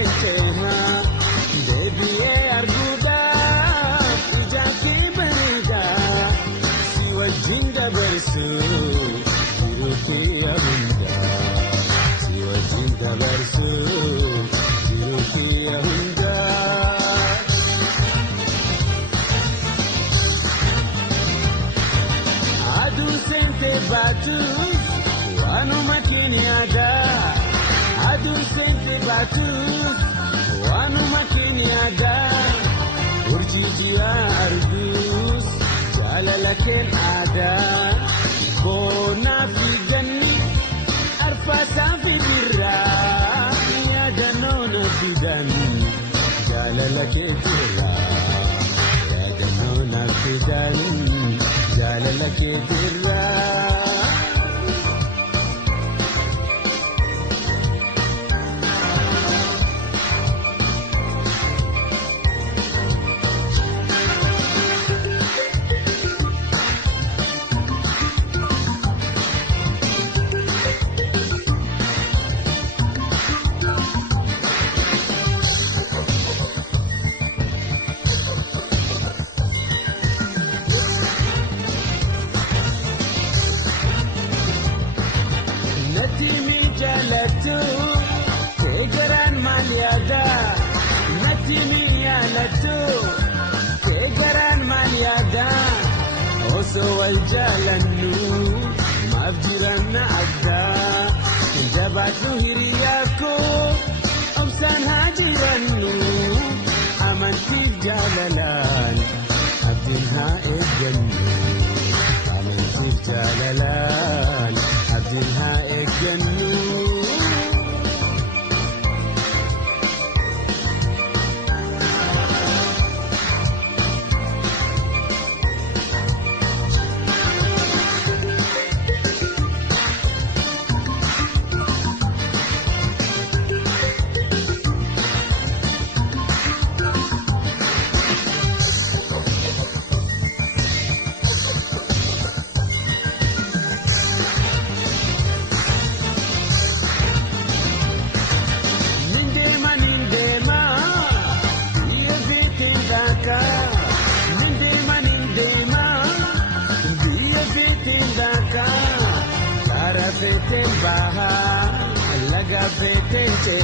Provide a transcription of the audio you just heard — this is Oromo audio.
feteena deebi'ee arguudhaaf ija kee bareedaa si wajjin dabarsu jiruu kee hundaa si wajjin dabarsu jiruu kee hundaa. Aduu seentee baatu waanuma keenyaadaa. Aduu seentee baatu waanuma keenyaadaa. Urjii jiraa arguus jaalala keen aadaa. Boonaa fi ganni arfaasaa fi birraa yaadannoo na fidan jaalala kee birraa yaadannoo na fidan jaalala kee birraa. Natimi jalatu kegaran maliada. Natimi jalatu kegaran maliada. Oso wal jalannu mabjiran adda. Jabatu hiriyako amsan hajirannu. Amanti jalalan abdin ha ejannu. Amanti jalalan abdin ha ejannu. Feten baha, laga feten che